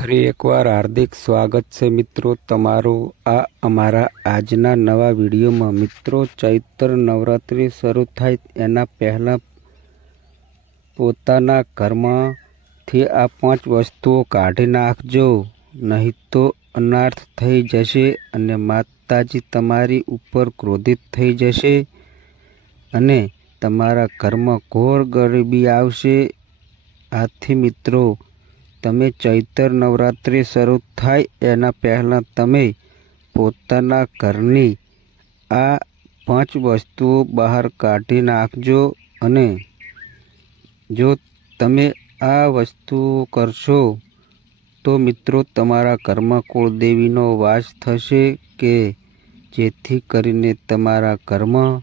ફરી એકવાર હાર્દિક સ્વાગત છે મિત્રો તમારું આ અમારા આજના નવા વિડીયોમાં। મિત્રો, ચૈત્ર નવરાત્રિ શરૂ થાય એના પહેલાં પોતાના ઘરમાંથી આ 5 વસ્તુઓ કાઢી નાખજો, નહીં તો અનર્થ થઈ જશે અને માતાજી તમારી ઉપર ક્રોધિત થઈ જશે અને તમારા ઘરમાં ઘોર ગરીબી આવશે। આથી મિત્રો, તમે ચૈત્ર નવરાત્રિ શરૂ થાય એના પહેલાં તમે પોતાના ઘરની આ 5 વસ્તુઓ બહાર કાઢી નાખજો અને જો તમે આ વસ્તુઓ કરશો તો મિત્રો તમારા ઘરમાં કુળદેવીનો વાસ થશે કે જેથી કરીને તમારા ઘરમાં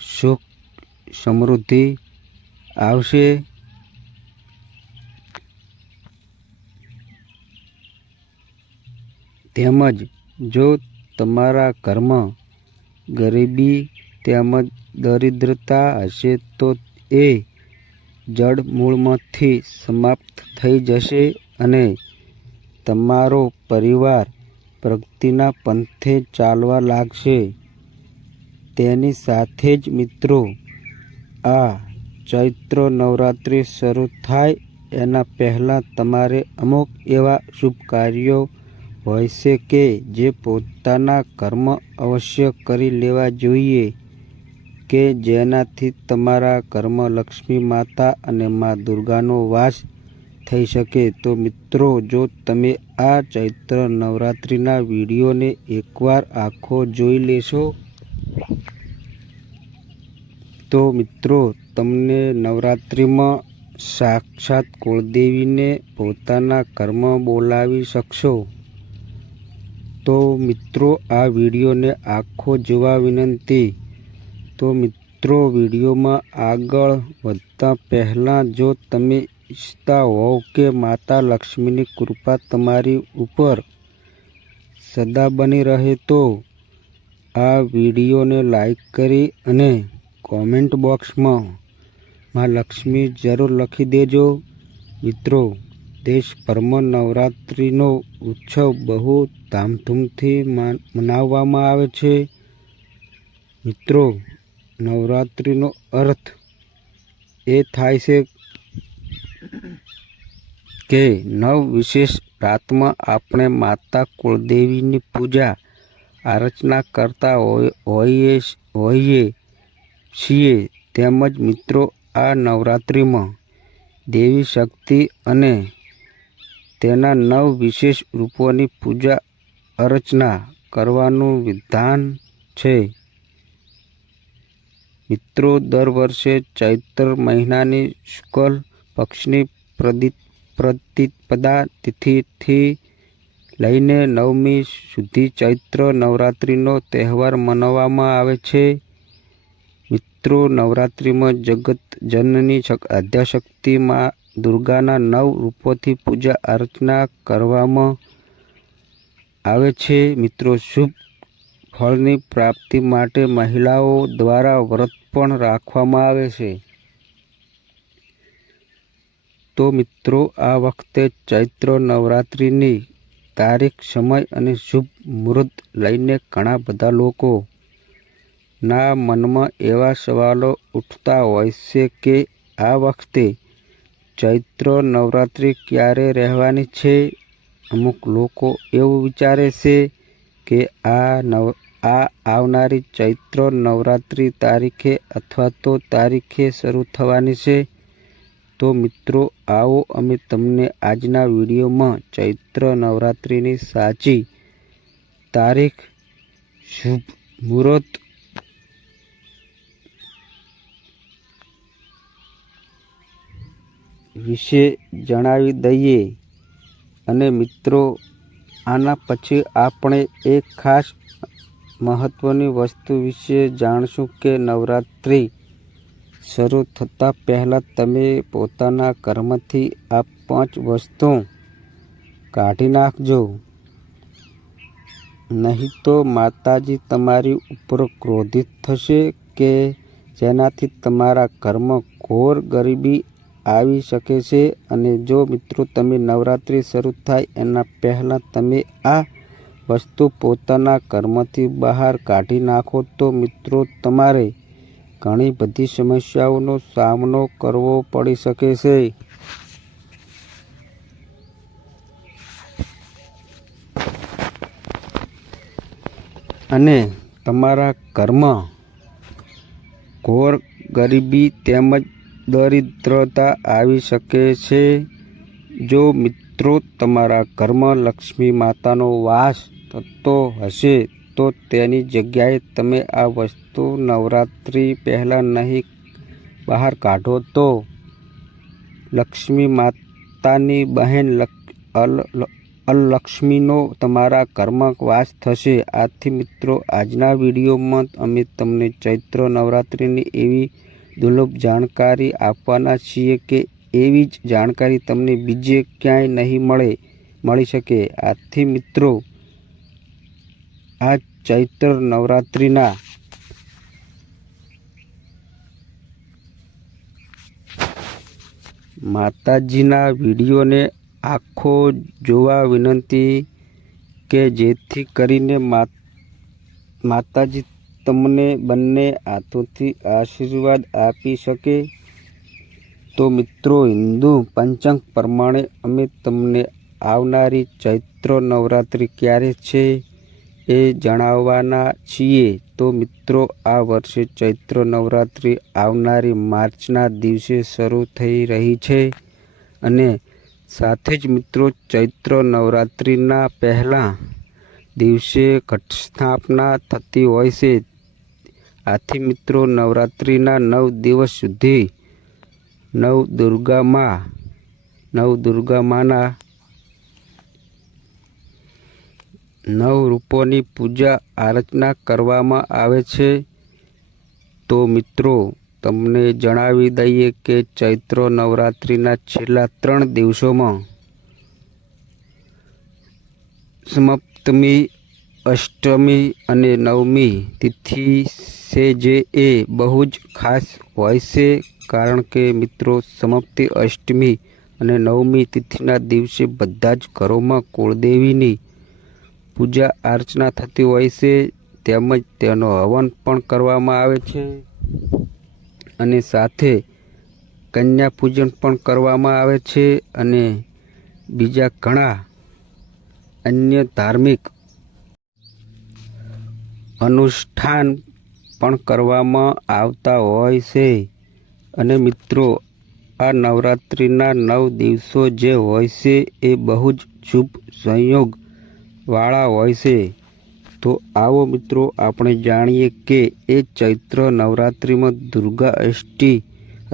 સુખ સમૃદ્ધિ આવશે। તેમજ જો તમારા ઘરમાં ગરીબી તેમજ દરિદ્રતા હશે તો એ જડ મૂળમાંથી સમાપ્ત થઈ જશે અને તમારો પરિવાર પ્રગતિના પંથે ચાલવા લાગશે। તેની સાથે જ મિત્રો, આ ચૈત્ર નવરાત્રિ શરૂ થાય એના પહેલાં તમારે અમુક એવા શુભ કાર્યો હોય છે કે જે પોતાના ઘરમાં અવશ્ય કરી લેવા જોઈએ કે જેનાથી તમારા ઘરમાં લક્ષ્મી માતા અને મા દુર્ગાનો વાસ થઈ શકે। તો મિત્રો, જો તમે આ ચૈત્ર નવરાત્રિના વિડીયોને એકવાર આખો જોઈ લેશો તો મિત્રો તમને નવરાત્રિમાં સાક્ષાત કુળદેવીને પોતાના ઘરમાં બોલાવી શકશો। તો મિત્રો, આ વિડીયોને આખો જોવા વિનંતી। તો મિત્રો, વિડીયોમાં આગળ વધતા પહેલાં જો તમે ઈચ્છતા હોવ કે માતા લક્ષ્મીની કૃપા તમારી ઉપર સદા બની રહે તો આ વિડીયોને લાઈક કરી અને કોમેન્ટ બોક્સમાં માં લક્ષ્મી જરૂર લખી દેજો। મિત્રો, દેશભરમાં નવરાત્રિનો ઉત્સવ બહુ ધામધૂમથી મનાવવામાં આવે છે। મિત્રો, નવરાત્રિનો અર્થ એ થાય છે કે 9 વિશેષ રાતમાં આપણે માતા કુળદેવીની પૂજા અર્ચના કરતા હોઈએ છીએ। તેમજ મિત્રો, આ નવરાત્રિમાં દેવી શક્તિ અને તેના 9 વિશેષ રૂપોની પૂજા અર્ચના કરવાનું વિધાન છે। મિત્રો, દર વર્ષે ચૈત્ર મહિનાની શુક્લ પક્ષની પ્રતિપદા તિથિથી લઈને 9મી સુધી ચૈત્ર નવરાત્રિનો તહેવાર મનાવવામાં આવે છે। મિત્રો, નવરાત્રિમાં જગત જનની આદ્યશક્તિ મા દુર્ગાના 9 રૂપોથી પૂજા અર્ચના કરવામાં આવે છે। મિત્રો, શુભ ફળની પ્રાપ્તિ માટે મહિલાઓ દ્વારા વ્રત પણ રાખવામાં આવે છે। તો મિત્રો, આ વખતે ચૈત્ર નવરાત્રિની તારીખ, સમય અને શુભ મુહૂર્ત લઈને ઘણા બધા લોકો ના મનમાં એવા સવાલો ઉઠતા હોય છે કે આ વખતે ચૈત્ર નવરાત્રિ ક્યારે રહેવાની છે। અમુક લોકો એવું વિચારે છે કે આ આવનારી ચૈત્ર નવરાત્રિ તારીખે અથવા તો તારીખે શરૂ થવાની છે। તો મિત્રો, આવો અમે તમને આજના વિડીયોમાં ચૈત્ર નવરાત્રિની સાચી તારીખ, શુભ મુહૂર્ત વિશે જણાવી દઈએ અને મિત્રો, આના પછી આપણે એક ખાસ મહત્વની વસ્તુ વિશે જાણશું કે નવરાત્રિ શરૂ થતાં પહેલાં તમે પોતાના ઘરમાંથી આ 5 વસ્તુ કાઢી નાખજો, નહીં તો માતાજી તમારી ઉપર ક્રોધિત થશે કે જેનાથી તમારા ઘરમાં ઘોર ગરીબી આવી શકે છે. અને જો મિત્રો તમે નવરાત્રિ શરૂ થાય એના પહેલાં તમે આ વસ્તુ પોતાના ઘરમાંથી બહાર કાઢી નાખો તો મિત્રો તમારે ઘણી બધી સમસ્યાઓનો સામનો કરવો પડી શકે છે. અને તમારા ઘરમાં ઘોર ગરીબી તેમજ દરિદ્રતા આવી શકે છે. જો મિત્રો તમારા ઘરમાં લક્ષ્મી માતાનો વાસ થતો હશે તો તેની જગ્યાએ તમે આ વસ્તુ નવરાત્રિ પહેલાં નહીં બહાર કાઢો તો લક્ષ્મી માતાની બહેન અલક્ષ્મીનો તમારા ઘરમાં વાસ થશે. આથી મિત્રો આજના વિડીયોમાં અમે તમને ચૈત્ર નવરાત્રિની એવી દુર્લભ જાણકારી આપવાના છીએ કે એવી જ જાણકારી તમને બીજે ક્યાંય નહીં મળી શકે. આથી મિત્રો આ ચૈત્ર નવરાત્રિના માતાજીના વિડીયોને આખો જોવા વિનંતી કે જેથી કરીને માતાજી તમને બંને હાથોથી આશીર્વાદ આપી શકે. તો મિત્રો હિન્દુ પંચાંગ પ્રમાણે અમે તમને આવનારી ચૈત્ર નવરાત્રિ ક્યારે છે એ જણાવવાના છીએ. તો મિત્રો આ વર્ષે ચૈત્ર નવરાત્રિ આવનારી માર્ચના દિવસે શરૂ થઈ રહી છે. અને સાથે જ મિત્રો ચૈત્ર નવરાત્રિના પહેલા દિવસે ઘટ સ્થાપના થતી હોય છે. આથી મિત્રો નવરાત્રિના 9 દિવસ સુધી નવદુર્ગામાના 9 રૂપોની પૂજા આરાધના કરવામાં આવે છે. તો મિત્રો તમને જણાવી દઈએ કે ચૈત્ર નવરાત્રિના છેલ્લા 3 દિવસોમાં સપ્તમી, અષ્ટમી અને નવમી તિથિ છે જે એ બહુ જ ખાસ હોય છે. કારણ કે મિત્રો સપ્તમી, અષ્ટમી અને નવમી તિથિના દિવસે બધા જ ઘરોમાં કુળદેવીની પૂજા અર્ચના થતી હોય છે. તેમજ તેનો હવન પણ કરવામાં આવે છે. અને સાથે કન્યા પૂજન પણ કરવામાં આવે છે. અને બીજા ઘણા અન્ય ધાર્મિક અનુષ્ઠાન પણ કરવામાં આવતા હોય છે. અને મિત્રો આ નવરાત્રિના 9 દિવસો જે હોય છે એ બહુ જ શુભ સંયોગ વાળા હોય છે. તો આવો મિત્રો આપણે જાણીએ કે એ ચૈત્ર નવરાત્રિમાં દુર્ગા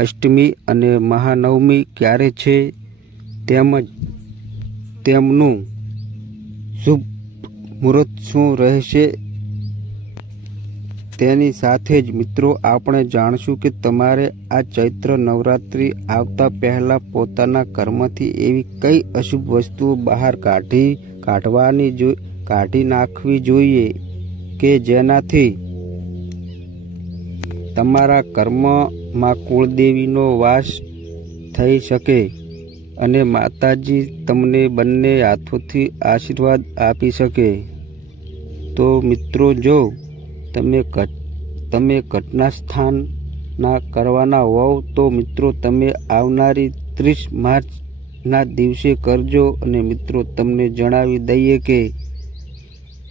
અષ્ટમી અને મહાનવમી ક્યારે છે તેમજ તેમનું શુભ મુહૂર્ત શું રહેશે. તેની સાથે જ મિત્રો આપણે જાણશું કે તમારે આ ચૈત્ર નવરાત્રિ આવતા પહેલાં પોતાના ઘરમાંથી એવી કઈ અશુભ વસ્તુઓ બહાર કાઢી નાખવી જોઈએ કે જેનાથી તમારા ઘરમાં કુળદેવીનો વાસ થઈ શકે અને માતાજી તમને બંને હાથોથી આશીર્વાદ આપી શકે. તો મિત્રો જો તમે ઘટના સ્થાનના કરવાના હોવ તો મિત્રો તમે આવનારી 30 માર્ચના દિવસે કરજો. અને મિત્રો તમને જણાવી દઈએ કે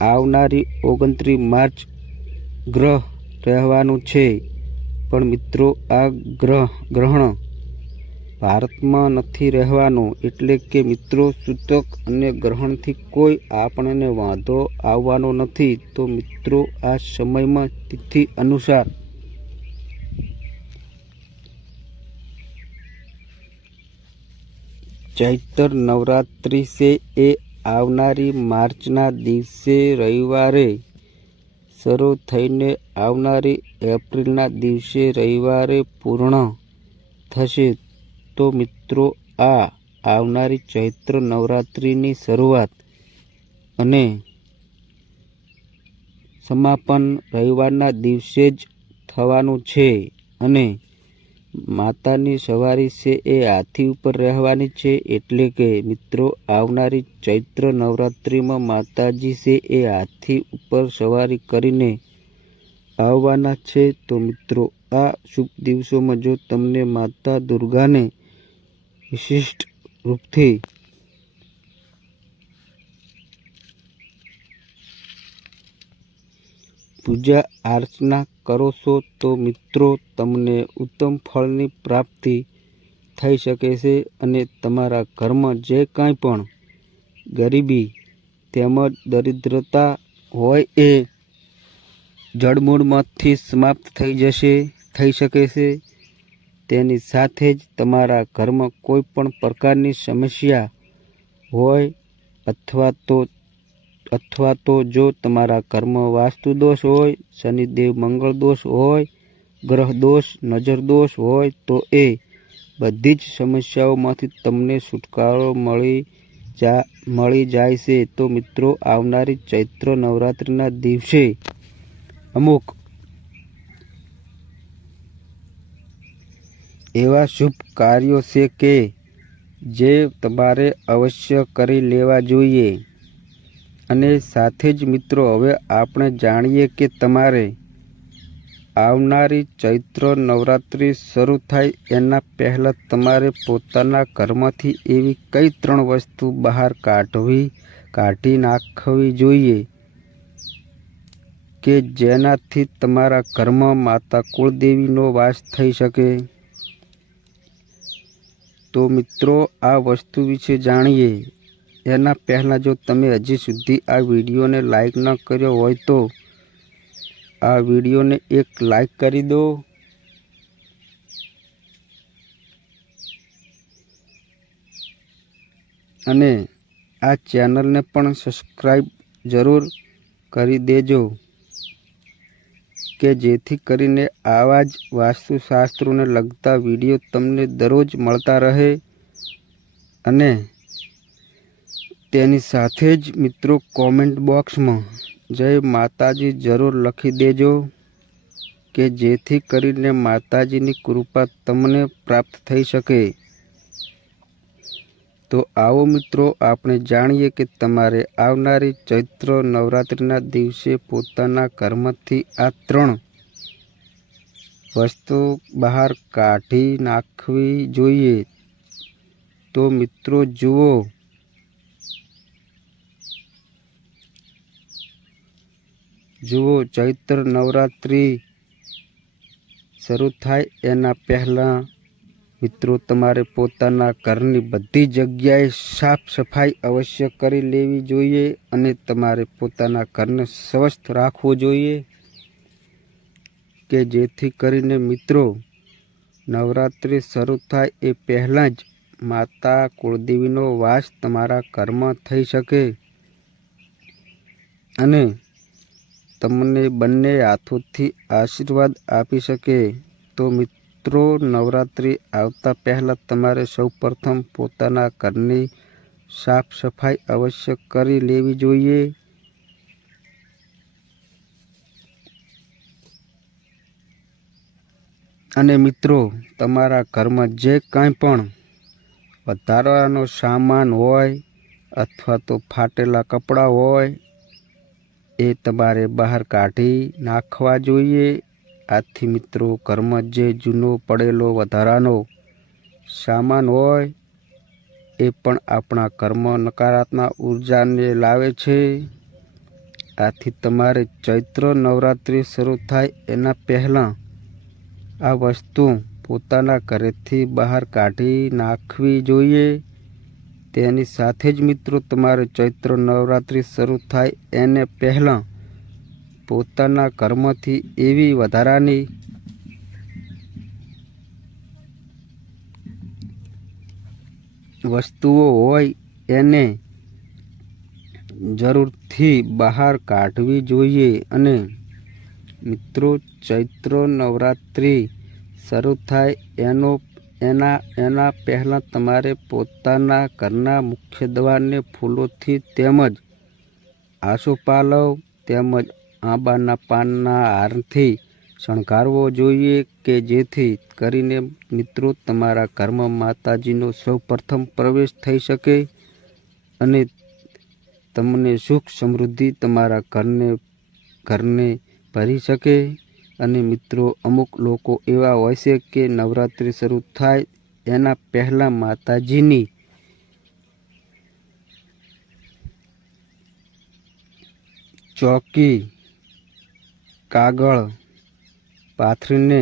આવનારી 29 માર્ચ ગ્રહ રહેવાનું છે. પણ મિત્રો આ ગ્રહણ ભારતમાં નથી રહેવાનું. એટલે કે મિત્રો સૂતક અને ગ્રહણથી કોઈ આપણને વાંધો આવવાનો નથી. તો મિત્રો આ સમયમાં તિથિ અનુસાર ચૈત્ર નવરાત્રિ છે એ આવનારી માર્ચના દિવસે રવિવારે શરૂ થઈને આવનારી એપ્રિલના દિવસે રવિવારે પૂર્ણ થશે. તો મિત્રો આ આવનારી ચૈત્ર નવરાત્રિની શરૂઆત અને સમાપન રવિવારના દિવસે જ થવાનું છે. અને માતાની સવારી છે એ હાથી ઉપર રહેવાની છે, એટલે કે મિત્રો આવનારી ચૈત્ર નવરાત્રિમાં માતાજી છે એ હાથી ઉપર સવારી કરીને આવવાના છે। તો મિત્રો આ શુભ દિવસોમાં જો તમને માતા દુર્ગાને વિશિષ્ટ રૂપથી પૂજા અર્ચના કરો છો તો મિત્રો તમને ઉત્તમ ફળની પ્રાપ્તિ થઈ શકે છે અને તમારા ઘરમાં જે કાંઈ પણ ગરીબી તેમજ દરિદ્રતા હોય એ જડમૂળમાંથી સમાપ્ત થઈ શકે છે। તેની સાથે જ તમારા ઘરમાં કોઈ પણ પ્રકારની સમસ્યા હોય અથવા તો જો તમારા ઘરમાં વાસ્તુ દોષ હોય, શનિદેવ મંગળ દોષ હોય, ગ્રહ દોષ, નજર દોષ હોય તો એ બધી જ સમસ્યાઓમાંથી તમને છુટકારો મળી જાય છે। તો મિત્રો આવનારી ચૈત્ર નવરાત્રિના દિવસે અમુક એવા શુભ કાર્યો છે કે જે તમારે અવશ્ય કરી લેવા જોઈએ। અને સાથે જ મિત્રો હવે આપણે જાણીએ કે તમારે આવનારી ચૈત્ર નવરાત્રિ શરૂ થાય એના પહેલાં તમારે પોતાના ઘરમાંથી એવી કઈ 3 વસ્તુ બહાર કાઢી નાખવી જોઈએ કે જેનાથી તમારા ઘરમાં માતા કુળદેવીનો વાસ થઈ શકે। તો મિત્રો આ વસ્તુ વિશે જાણીએ એના પહેલાં જો તમે હજી સુધી આ વિડીયોને લાઈક ન કર્યો હોય તો આ વિડીયોને એક લાઈક કરી દો અને આ ચેનલને પણ સબસ્ક્રાઈબ જરૂર કરી દેજો કે જેથી કરીને આવા જ વાસ્તુશાસ્ત્રોને લગતા વિડીયો તમને દરરોજ મળતા રહે। અને તેની સાથે જ મિત્રો કોમેન્ટ બોક્સમાં જય માતાજી જરૂર લખી દેજો કે જેથી કરીને માતાજીની કૃપા તમને પ્રાપ્ત થઈ શકે। તો આવો મિત્રો આપણે જાણીએ કે તમારે આવનારી ચૈત્ર નવરાત્રિના દિવસે પોતાના ઘરમાંથી આ 3 વસ્તુ બહાર કાઢી નાખવી જોઈએ। તો મિત્રો જુઓ ચૈત્ર નવરાત્રિ શરૂ થાય એના પહેલાં મિત્રો તમારે પોતાના ઘરની બધી જગ્યાએ સાફ સફાઈ અવશ્ય કરી લેવી જોઈએ અને તમારે પોતાના ઘરને સ્વસ્થ રાખવું જોઈએ કે જેથી કરીને મિત્રો નવરાત્રિ શરૂ થાય એ પહેલાં જ માતા કુળદેવીનો વાસ તમારા ઘરમાં થઈ શકે અને તમને બંને હાથોથી આશીર્વાદ આપી શકે। તો મિત્રો નવરાત્રિ આવતા પહેલાં તમારે સૌપ્રથમ પોતાના ઘરની સાફ સફાઈ અવશ્ય કરી લેવી જોઈએ અને મિત્રો તમારા ઘરમાં જે કાંઈ પણ વધારાનો સામાન હોય અથવા તો ફાટેલા કપડાં હોય એ તમારે બહાર કાઢી નાખવા જોઈએ। આથી મિત્રો ઘરમાં જે જૂનો પડેલો વધારાનો સામાન હોય એ પણ આપણા ઘરમાં નકારાત્મક ઉર્જાને લાવે છે। આથી તમારે ચૈત્ર નવરાત્રિ શરૂ થાય એના પહેલાં આ વસ્તુ પોતાના ઘરેથી બહાર કાઢી નાખવી જોઈએ। તેની સાથે જ મિત્રો તમારે ચૈત્ર નવરાત્રિ શરૂ થાય એને પહેલાં પોતાના ઘરમાંથી એવી વધારાની વસ્તુઓ હોય એને જરૂરથી બહાર કાઢવી જોઈએ। અને મિત્રો ચૈત્ર નવરાત્રિ શરૂ થાય એના પહેલાં તમારે પોતાના ઘરના મુખ્ય દ્વારને ફૂલોથી તેમજ આસોપાલવ તેમજ આંબાના પાનના હારથી શણગારવો જોઈએ કે જેથી કરીને મિત્રો તમારા ઘરમાં માતાજીનો સૌ પ્રથમ પ્રવેશ થઈ શકે અને તમને સુખ સમૃદ્ધિ તમારા ઘરને ભરી શકે। અને મિત્રો અમુક લોકો એવા હોય છે કે નવરાત્રિ શરૂ થાય એના પહેલાં માતાજીની ચોકી કાગળ પાથરીને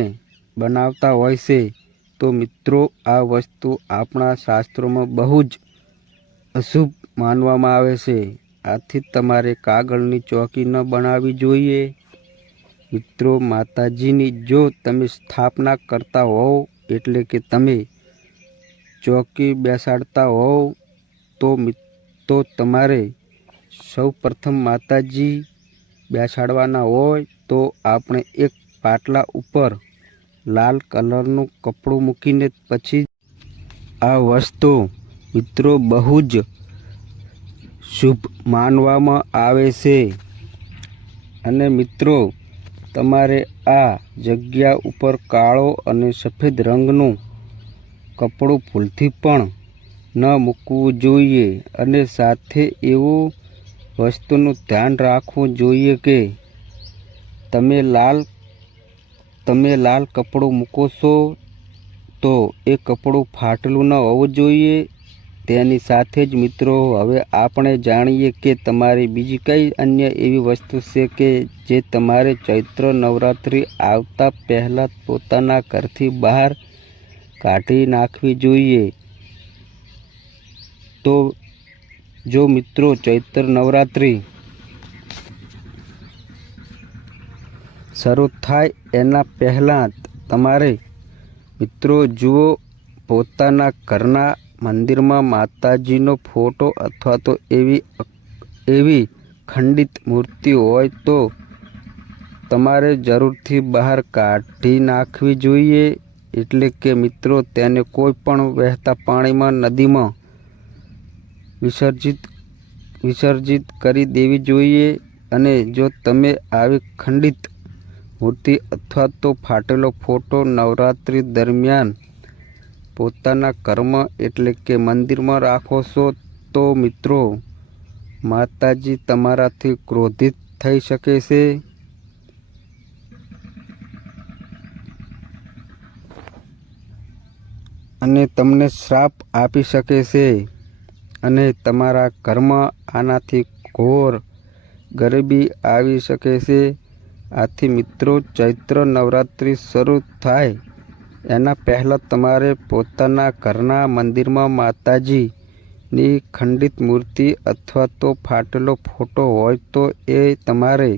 બનાવતા હોય છે। તો મિત્રો આ વસ્તુ આપણા શાસ્ત્રોમાં બહુ જ અશુભ માનવામાં આવે છે। આથી તમારે કાગળની ચોકી ન બનાવવી જોઈએ। મિત્રો માતાજીની જો તમે સ્થાપના કરતા હોવ એટલે કે તમે ચોકી બેસાડતા હોવ તો તમારે સૌ પ્રથમ માતાજી બેસાડવાના હોય તો આપણે એક પાટલા ઉપર લાલ કલરનું કપડું મૂકીને પછી આ વસ્તુ મિત્રો બહુ જ શુભ માનવામાં આવે છે। અને મિત્રો તમારે આ જગ્યા ઉપર કાળો અને સફેદ રંગનું કપડું ભૂલથી પણ ન મૂકવું જોઈએ। અને સાથે એવું વસ્તુનું ધ્યાન રાખવું જોઈએ કે તમે લાલ કપડું મૂકો છો તો એ કપડું ફાટેલું ન હોવું જોઈએ। તેની સાથે જ મિત્રો હવે આપણે જાણીએ કે તમારી બીજી કઈ અન્ય એવી વસ્તુ છે કે જે તમારે ચૈત્ર નવરાત્રિ આવતા પહેલાં પોતાના ઘરથી બહાર કાઢી નાખવી જોઈએ। તો જો મિત્રો ચૈત્ર નવરાત્રિ શરૂ થાય એના પહેલાં તમારે મિત્રો જુઓ પોતાના ઘરના મંદિરમાં માતાજીનો ફોટો અથવા તો એવી ખંડિત મૂર્તિ હોય તો તમારે જરૂરથી બહાર કાઢી નાખવી જોઈએ। એટલે કે મિત્રો તેને કોઈ પણ વહેતા પાણીમાં નદીમાં વિસર્જિત કરી દેવી જોઈએ। અને જો તમે આવી ખંડિત મૂર્તિ અથવા તો ફાટેલો ફોટો નવરાત્રિ દરમિયાન પોતાના ઘરમાં એટલે કે મંદિરમાં રાખો છો તો મિત્રો માતાજી તમારાથી ક્રોધિત થઈ શકે છે અને તમને શ્રાપ આપી શકે છે અને તમારા ઘરમાં આનાથી ઘોર ગરીબી આવી શકે છે। આથી મિત્રો ચૈત્ર નવરાત્રિ શરૂ થાય એના પહેલાં તમારે પોતાના ઘરના મંદિરમાં માતાજીની ખંડિત મૂર્તિ અથવા તો ફાટેલો ફોટો હોય તો એ તમારે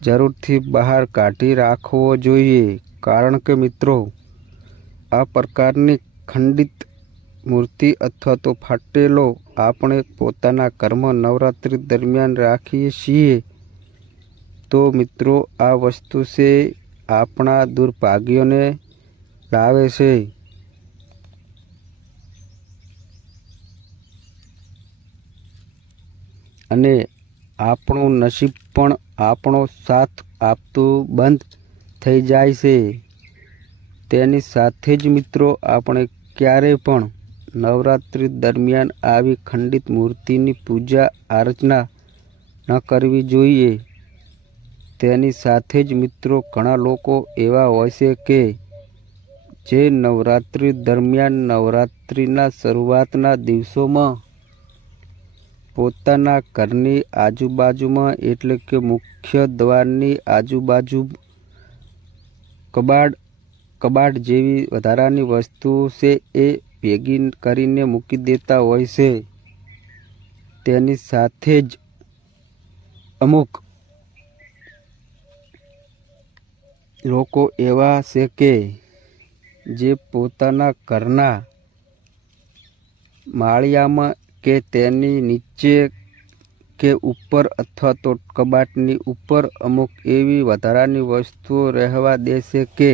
જરૂરથી બહાર કાઢી રાખવો જોઈએ। કારણ કે મિત્રો આ પ્રકારની ખંડિત મૂર્તિ અથવા તો ફાટેલો આપણે પોતાના ઘરમાં નવરાત્રિ દરમિયાન રાખીએ છીએ તો મિત્રો આ વસ્તુ છે આપણા દુર્ભાગ્યોને લાવે છે। અને આપણું નસીબ પણ આપણો સાથ આપતું બંધ થઈ જાય છે। તેની સાથે જ મિત્રો આપણે ક્યારેય પણ નવરાત્રિ દરમિયાન આવી ખંડિત મૂર્તિની પૂજા અર્ચના ન કરવી જોઈએ। તેની સાથે જ મિત્રો ઘણા લોકો એવા હોય છે કે જે નવરાત્રિ દરમિયાન નવરાત્રિના શરૂઆતના દિવસોમાં પોતાના ઘરની આજુબાજુમાં એટલે કે મુખ્ય દ્વારની આજુબાજુ કબાટ જેવી વધારાની વસ્તુઓ છે એ ભેગી કરીને મૂકી દેતા હોય છે। તેની સાથે જ અમુક લોકો એવા છે કે જે પોતાના ઘરના માળિયામાં કે તેની નીચે કે ઉપર અથવા તો કબાટની ઉપર અમુક એવી વધારાની વસ્તુઓ રહેવા દેશે કે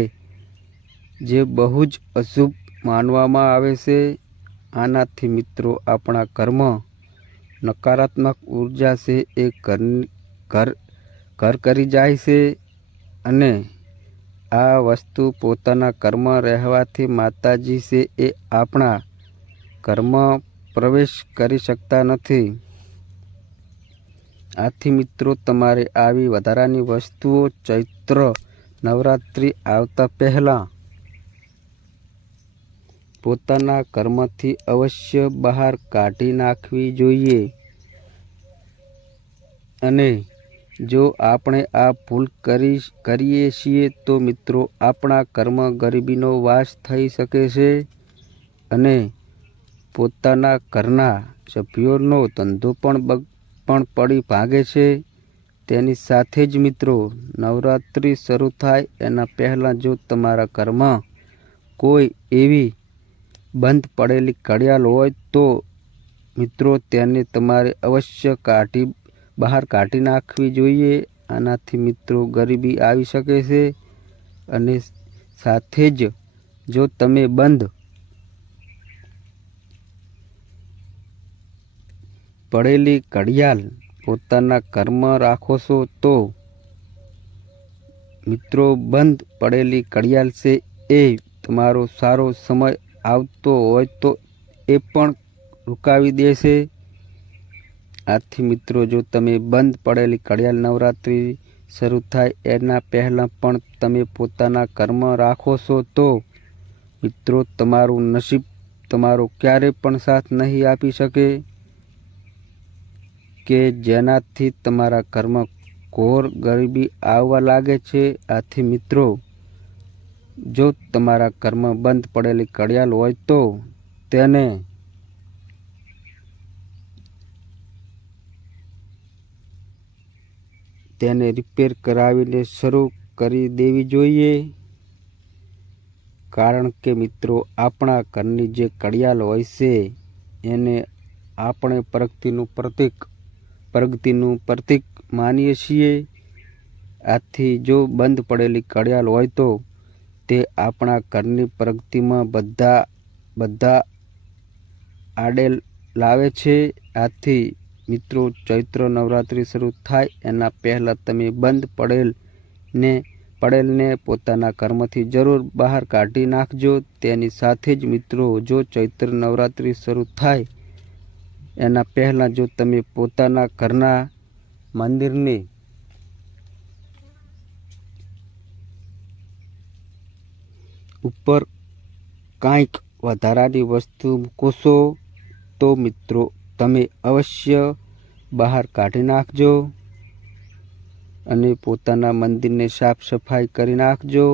જે બહુ જ અશુભ માનવામાં આવે છે। આનાથી મિત્રો આપણા ઘરમાં નકારાત્મક ઉર્જા છે એ ઘર કરી જાય છે અને આ વસ્તુ પોતાના કર્મ રહેવાથી માતાજી છે એ આપણા કર્મ પ્રવેશ કરી શકતા નથી. આથી મિત્રો તમારે આવી વધારાની વસ્તુઓ ચૈત્ર નવરાત્રિ આવતા પહેલાં પોતાના કર્મથી અવશ્ય બહાર કાઢી નાખવી જોઈએ. અને જો આપણે આ ભૂલ કરીએ છીએ તો મિત્રો આપણા કર્મ ગરીબીનો વાસ થઈ શકે છે અને પોતાના ઘરના સભ્યોનો ધંધો પણ પડી ભાગે છે. તેની સાથે જ મિત્રો નવરાત્રિ શરૂ થાય એના પહેલાં જો તમારા ઘરમાં કોઈ એવી બંધ પડેલી ઘડિયાળ હોય તો મિત્રો તેને તમારે અવશ્ય બહાર કાઢી નાખવી જોઈએ. આનાથી મિત્રો ગરીબી આવી શકે છે. અને સાથે જ જો તમે બંધ પડેલી ઘડિયાળ પોતાના ઘરમાં રાખો છો તો મિત્રો બંધ પડેલી ઘડિયાળ છે એ તમારો સારો સમય આવતો હોય તો એ પણ રૂકાવી દેશે. આથી મિત્રો જો તમે બંધ પડેલી ઘડિયાળ નવરાત્રિ શરૂ થાય એના પહેલાં પણ તમે પોતાના ઘરમાં રાખો છો તો મિત્રો તમારું નસીબ તમારો ક્યારે પણ સાથ નહીં આપી શકે કે જેનાથી તમારા ઘરમાં ઘોર ગરીબી આવવા લાગે છે. આથી મિત્રો જો તમારા ઘરમાં બંધ પડેલી ઘડિયાળ હોય તો તેને રિપેર કરાવીને શરૂ કરી દેવી જોઈએ. કારણ કે મિત્રો આપણા ઘરની જે ઘડિયાળ હોય છે એને આપણે પ્રગતિનું પ્રતીક માનીએ છીએ. આથી જો બંધ પડેલી ઘડિયાળ હોય તો તે આપણા ઘરની પ્રગતિમાં બધા આડે લાવે છે. આથી મિત્રો ચૈત્ર નવરાત્રિ શરૂ થાય એના પહેલાં તમે બંધ પડેલને પોતાના ઘરમાંથી જરૂર બહાર કાઢી નાખજો. તેની સાથે જ મિત્રો જો ચૈત્ર નવરાત્રિ શરૂ થાય એના પહેલાં જો તમે પોતાના ઘરના મંદિરની ઉપર કાંઈક વધારાની વસ્તુ મૂકો છો તો મિત્રો તમે અવશ્ય બહાર કાઢી નાખજો અને પોતાના મંદિરને સાફ સફાઈ કરી નાખજો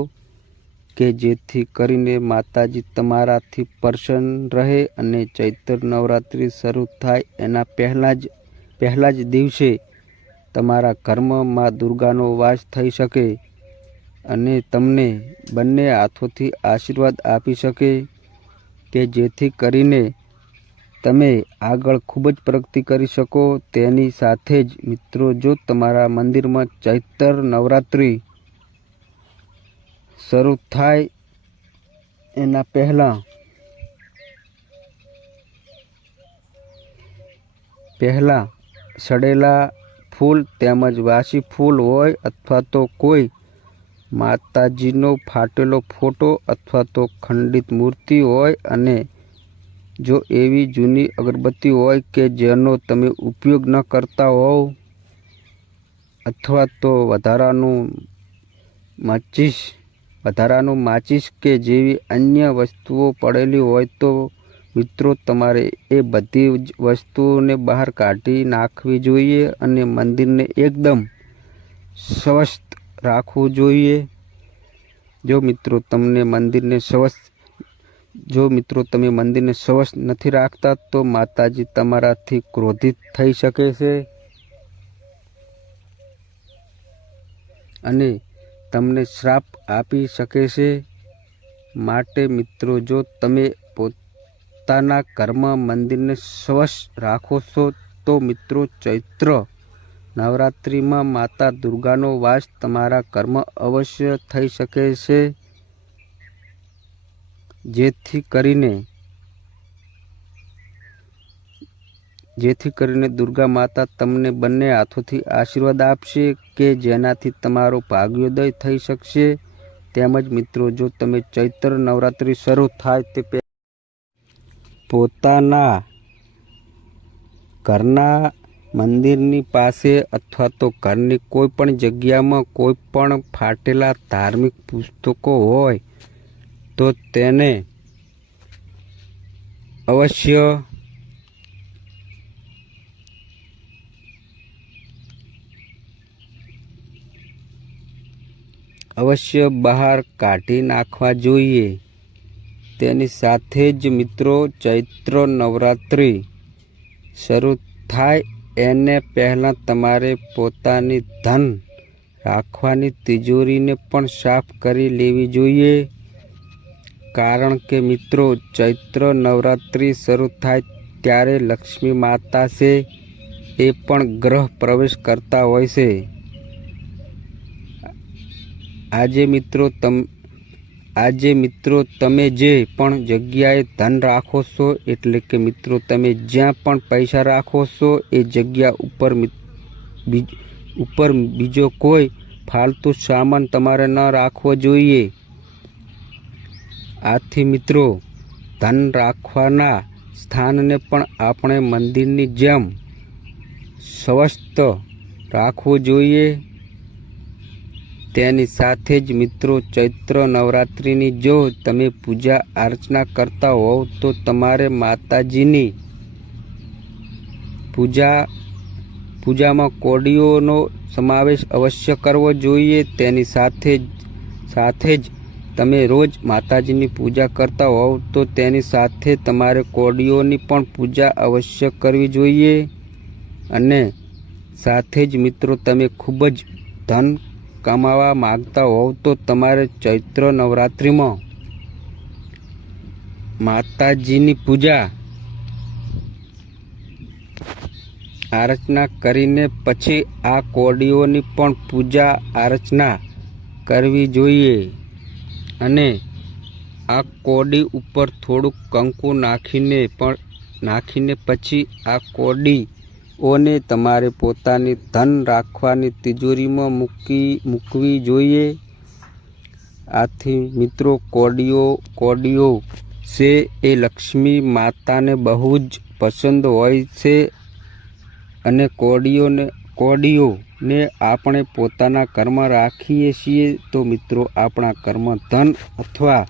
કે જેથી કરીને માતાજી તમારાથી પ્રસન્ન રહે અને ચૈત્ર નવરાત્રિ શરૂ થાય એના પહેલા જ દિવસે તમારા ઘરમાં મા દુર્ગાનો વાસ થઈ શકે અને તમને બંને હાથોથી આશીર્વાદ આપી શકે કે જેથી કરીને તમે આગળ ખૂબ જ પ્રગતિ કરી શકો. તેની સાથે જ મિત્રો જો તમારા મંદિરમાં ચૈત્ર નવરાત્રિ શરૂ થાય એના પહેલાં સડેલા ફૂલ તેમજ વાસી ફૂલ હોય અથવા તો કોઈ માતાજીનો ફાટેલો ફોટો અથવા તો ખંડિત મૂર્તિ હોય અને જો એવી જૂની અગરબત્તી હોય કે જેનો તમે ઉપયોગ ન કરતા હોવ અથવા તો વધારાનું માચીસ કે જેવી અન્ય વસ્તુઓ પડેલી હોય તો મિત્રો તમારે એ બધી જ વસ્તુઓને બહાર કાઢી નાખવી જોઈએ અને મંદિરને એકદમ સ્વસ્થ રાખવું જોઈએ. જો મિત્રો તમે મંદિરને સ્વસ્થ નથી રાખતા તો માતાજી તમારાથી ક્રોધિત થઈ શકે છે અને તમને શ્રાપ આપી શકે છે. માટે મિત્રો જો તમે પોતાના ઘરમાં મંદિરને સ્વસ્થ રાખો છો તો મિત્રો ચૈત્ર નવરાત્રિમાં માતા દુર્ગાનો વાસ તમારા ઘરમાં અવશ્ય થઈ શકે છે. જેથી કરીને દુર્ગા માતા તમને બંને હાથોથી આશીર્વાદ આપશે કે જેનાથી તમારો ભાગ્યોદય થઈ શકશે તેમજ મિત્રો જો તમે ચૈત્ર નવરાત્રિ શરૂ થાય તે પોતાના ઘરના મંદિરની પાસે અથવા તો ઘરની કોઈ પણ જગ્યામાં કોઈ પણ ફાટેલા ધાર્મિક પુસ્તકો હોય તો તેને અવશ્ય બહાર કાઢી નાખવા જોઈએ। તેની સાથે જ મિત્રો ચૈત્ર નવરાત્રિ શરૂ થાય એને પહેલાં તમારે પોતાની ધન રાખવાની તિજોરીને પણ સાફ કરી લેવી જોઈએ। કારણ કે મિત્રો ચૈત્ર નવરાત્રિ શરૂ થાય ત્યારે લક્ષ્મી માતા છે એ પણ ગ્રહ પ્રવેશ કરતા હોય છે। આજે મિત્રો તમે જે પણ જગ્યાએ ધન રાખો છો એટલે કે મિત્રો તમે જ્યાં પણ પૈસા રાખો છો એ જગ્યા ઉપર બીજો કોઈ ફાલતુ સામાન તમારે ન રાખવો જોઈએ। આથી મિત્રો ધન રાખવાના સ્થાનને પણ આપણે મંદિરની જેમ સ્વસ્થ રાખવું જોઈએ। તેની સાથે જ મિત્રો ચૈત્ર નવરાત્રિની જો તમે પૂજા અર્ચના કરતા હોવ તો તમારે માતાજીની પૂજામાં કોડીઓનો સમાવેશ અવશ્ય કરવો જોઈએ। તેની સાથે જ તમે રોજ માતાજીની પૂજા કરતા હોવ તો તેની સાથે તમારે કોડીઓની પણ પૂજા અવશ્ય કરવી જોઈએ। અને સાથે જ મિત્રો તમે ખૂબ જ ધન કમાવા માગતા હોવ તો તમારે ચૈત્ર નવરાત્રિમાં માતાજીની પૂજા અર્ચના કરીને પછી આ કોડીઓની પણ પૂજા અર્ચના કરવી જોઈએ। અને આ કોડી ઉપર થોડુંક કંકુ નાખીને પછી આ કોડીઓને તમારે પોતાની ધન રાખવાની તિજોરીમાં મૂકવી જોઈએ। આથી મિત્રો કોડીઓ છે એ લક્ષ્મી માતાને બહુ જ પસંદ હોય છે અને કોડીઓને આપણે પોતાના ઘરમાં રાખીએ છીએ તો મિત્રો આપણા ઘરમાં ધન અથવા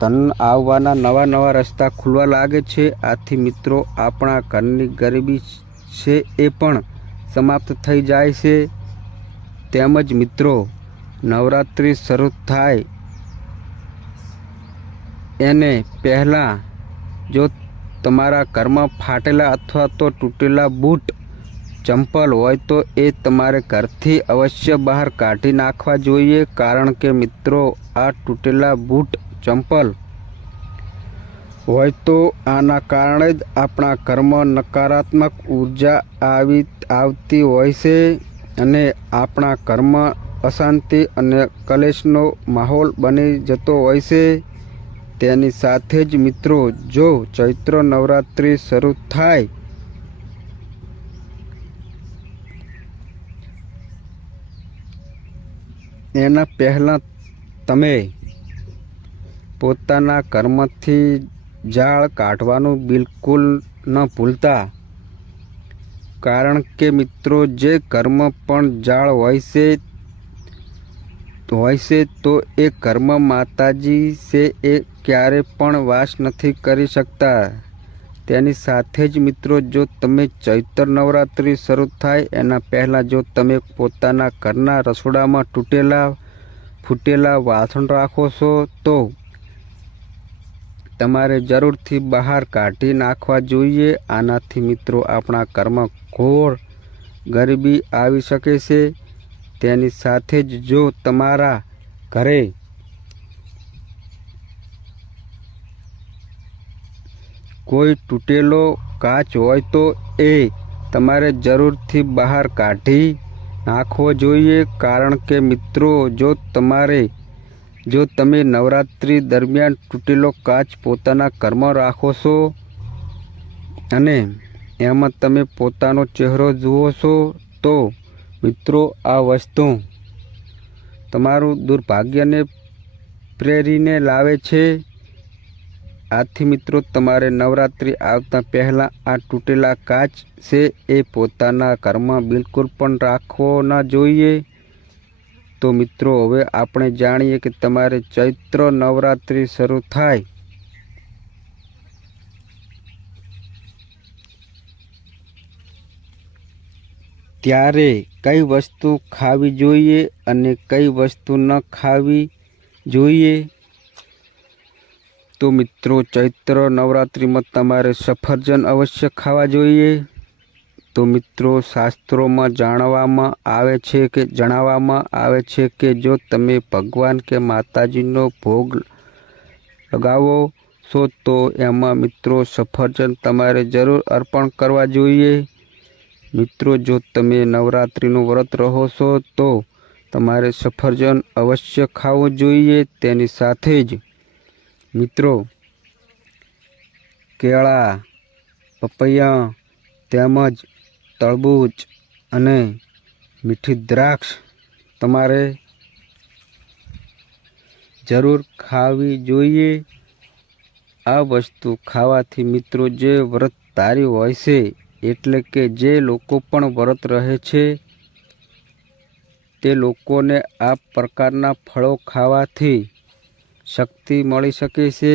ધન આવવાના નવા રસ્તા ખુલવા લાગે છે। આથી મિત્રો આપણા ઘરની ગરીબી છે એ પણ સમાપ્ત થઈ જાય છે। તેમજ મિત્રો નવરાત્રિ શરૂ થાય એને પહેલાં જો તમારા ઘરમાં ફાટેલા અથવા તો તૂટેલા બૂટ ચંપલ હોય તો એ તમારે ઘરથી અવશ્ય બહાર કાઢી નાખવા જોઈએ। કારણ કે મિત્રો આ તૂટેલા બૂટ ચંપલ હોય તો આના કારણે જ આપણા ઘરમાં નકારાત્મક ઉર્જા આવતી હોય છે અને આપણા ઘરમાં અશાંતિ અને કલેશનો માહોલ બની જતો હોય છે। તેની સાથે જ મિત્રો જો ચૈત્ર નવરાત્રિ શરૂ થાય એના પહેલાં તમે પોતાના ઘરમાંથી જાળ કાઢવાનું બિલકુલ ન ભૂલતા। કારણ કે મિત્રો જે ઘરમાં પણ જાળ હોય છે તો એ ઘરમાં માતાજી છે એ ક્યારે પણ વાસ નથી કરી શકતા। તેની સાથે જ મિત્રો જો તમે ચૈત્ર નવરાત્રિ શરૂ થાય એના પહેલાં જો તમે પોતાના ઘરના રસોડામાં ફૂટેલા વાસણ રાખો છો તો તમારે જરૂરથી બહાર કાઢી નાખવા જોઈએ। આનાથી મિત્રો આપણા ઘરમાં ઘોર ગરીબી આવી શકે છે। તેની સાથે જ જો તમારા ઘરે કોઈ તૂટેલો કાચ હોય તો એ તમારે જરૂરથી બહાર કાઢી નાખવો જોઈએ। કારણ કે મિત્રો જો તમે નવરાત્રિ દરમિયાન તૂટેલો કાચ પોતાના ઘરમાં રાખો છો અને એમાં તમે પોતાનો ચહેરો જુઓ છો તો મિત્રો આ વસ્તુ તમારું દુર્ભાગ્યને પ્રેરીને લાવે છે। આથી મિત્રો તમારે નવરાત્રિ આવતા પહેલાં આ તૂટેલા કાચ છે એ પોતાના ઘરમાં બિલકુલ પણ રાખવો ન જોઈએ। તો મિત્રો હવે આપણે જાણીએ કે તમારે ચૈત્ર નવરાત્રિ શરૂ થાય ત્યારે કઈ વસ્તુ ખાવી જોઈએ અને કઈ વસ્તુ ન ખાવી જોઈએ। તો મિત્રો ચૈત્ર નવરાત્રિમાં તમારે સફરજન અવશ્ય ખાવા જોઈએ। તો મિત્રો શાસ્ત્રોમાં જણાવવામાં આવે છે કે જો તમે ભગવાન કે માતાજીનો ભોગ લગાવો છો તો એમાં મિત્રો સફરજન તમારે જરૂર અર્પણ કરવા જોઈએ। મિત્રો જો તમે નવરાત્રિનું વ્રત રહો છો તો તમારે સફરજન અવશ્ય ખાવું જોઈએ। તેની સાથે જ મિત્રો કેળા, પપૈયા તેમજ તરબૂચ અને મીઠી દ્રાક્ષ તમારે જરૂર ખાવી જોઈએ। આ વસ્તુ ખાવાથી મિત્રો જે વ્રતધારી હોય છે એટલે કે જે લોકો પણ વ્રત રહે છે તે લોકોને આ પ્રકારના ફળો ખાવાથી શક્તિ મળી શકે છે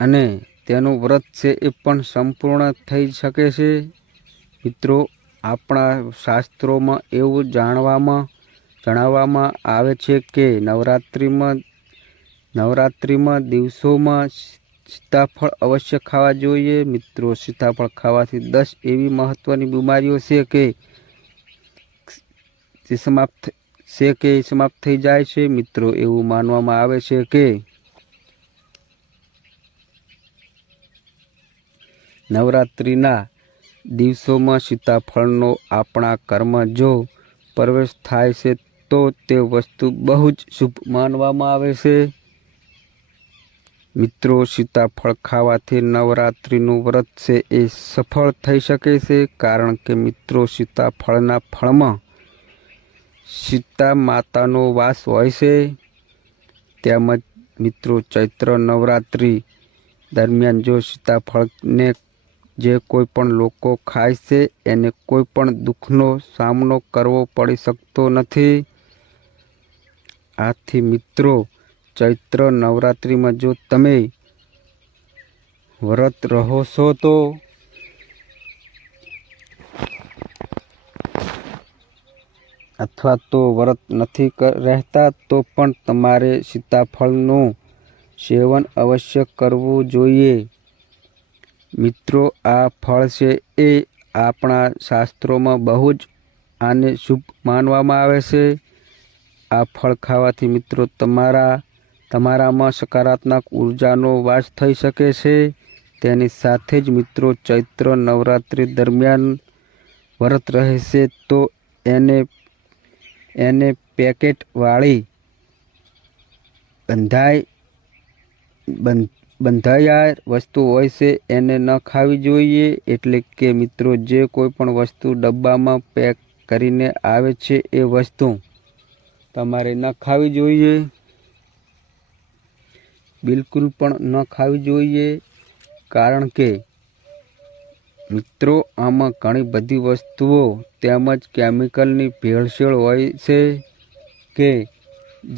અને તેનું વ્રત છે એ પણ સંપૂર્ણ થઈ શકે છે। મિત્રો આપણા શાસ્ત્રોમાં એવું જણાવવામાં આવે છે કે નવરાત્રિમાં દિવસોમાં સીતાફળ અવશ્ય ખાવા જોઈએ। મિત્રો સીતાફળ ખાવાથી 10 એવી મહત્વની બીમારીઓ છે કે સમાપ્ત થઈ જાય છે। મિત્રો એવું માનવામાં આવે છે કે નવરાત્રિના દિવસોમાં સીતાફળનો આપણા ઘરમાં જો પ્રવેશ થાય છે તો તે વસ્તુ બહુ જ શુભ માનવામાં આવે છે। મિત્રો સીતાફળ ખાવાથી નવરાત્રિનું વ્રત છે એ સફળ થઈ શકે છે કારણ કે મિત્રો સીતાફળના ફળમાં સીતા માતાનો વાસ હોય છે। તેમજ મિત્રો ચૈત્ર નવરાત્રિ દરમિયાન જો સીતાફળને જે કોઈ પણ લોકો ખાય છે એને કોઈ પણ દુઃખનો સામનો કરવો પડી શકતો નથી। આથી મિત્રો ચૈત્ર નવરાત્રિમાં જો તમે વ્રત રહો છો તો અથવા તો વ્રત નથી રહેતા તો પણ તમારે સીતાફળનું સેવન અવશ્ય કરવું જોઈએ। મિત્રો આ ફળ છે એ આપણા શાસ્ત્રોમાં બહુ જ આને શુભ માનવામાં આવે છે। આ ફળ ખાવાથી મિત્રો તમારામાં સકારાત્મક ઉર્જાનો વાસ થઈ શકે છે। તેની સાથે જ મિત્રો ચૈત્ર નવરાત્રિ દરમિયાન વ્રત રહેશે તો એને પેકેટવાળી બંધાયેલ વસ્તુ હોય છે એને ન ખાવી જોઈએ। એટલે કે મિત્રો જે કોઈ પણ વસ્તુ ડબ્બામાં પેક કરીને આવે છે એ વસ્તુ તમારે ન ખાવી જોઈએ, બિલકુલ પણ ન ખાવી જોઈએ। કારણ કે મિત્રો આમાં ઘણી બધી વસ્તુઓ તેમજ કેમિકલની ભેળસેળ હોય છે કે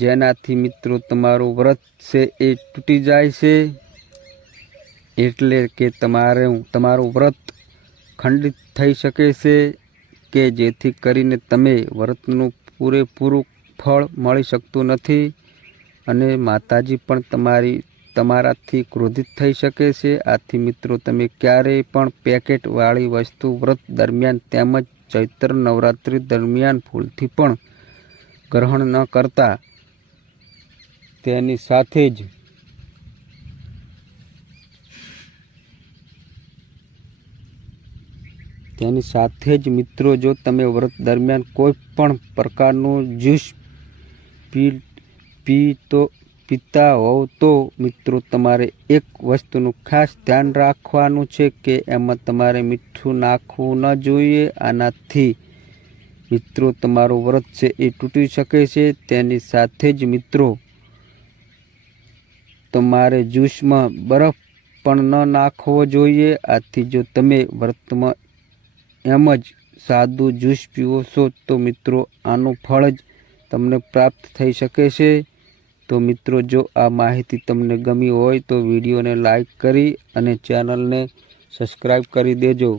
જેનાથી મિત્રો તમારું વ્રત છે એ તૂટી જાય છે। એટલે કે તમારું વ્રત ખંડિત થઈ શકે છે કે જેથી કરીને તમે વ્રતનું પૂરેપૂરું ફળ મળી શકતું નથી અને માતાજી પણ તમારાથી ક્રોધિત થઈ શકે છે। આથી મિત્રો તમે ક્યારેય પણ પેકેટવાળી વસ્તુ વ્રત દરમિયાન તેમજ ચૈત્ર નવરાત્રિ દરમિયાન ભૂલથી પણ ગ્રહણ ન કરતા। તેની સાથે જ મિત્રો જો તમે વ્રત દરમિયાન કોઈ પણ પ્રકારનું જ્યુસ પીતા હોવ તો મિત્રો તમારે એક વસ્તુનું ખાસ ધ્યાન રાખવાનું છે કે એમાં તમારે મીઠું નાખવું ન જોઈએ। આનાથી મિત્રો તમારું વ્રત છે એ તૂટી શકે છે। તેની સાથે જ મિત્રો તમારે જ્યુસમાં બરફ પણ ન નાખવો જોઈએ। આથી જો તમે વ્રતમાં એમ જ સાદું જ્યુસ પીવો છો તો મિત્રો આનું ફળ જ તમને પ્રાપ્ત થઈ શકે છે। તો મિત્રો જો આ માહિતી તમને ગમી હોય તો વિડીયોને લાઈક કરી અને ચેનલને સબસ્ક્રાઈબ કરી દેજો।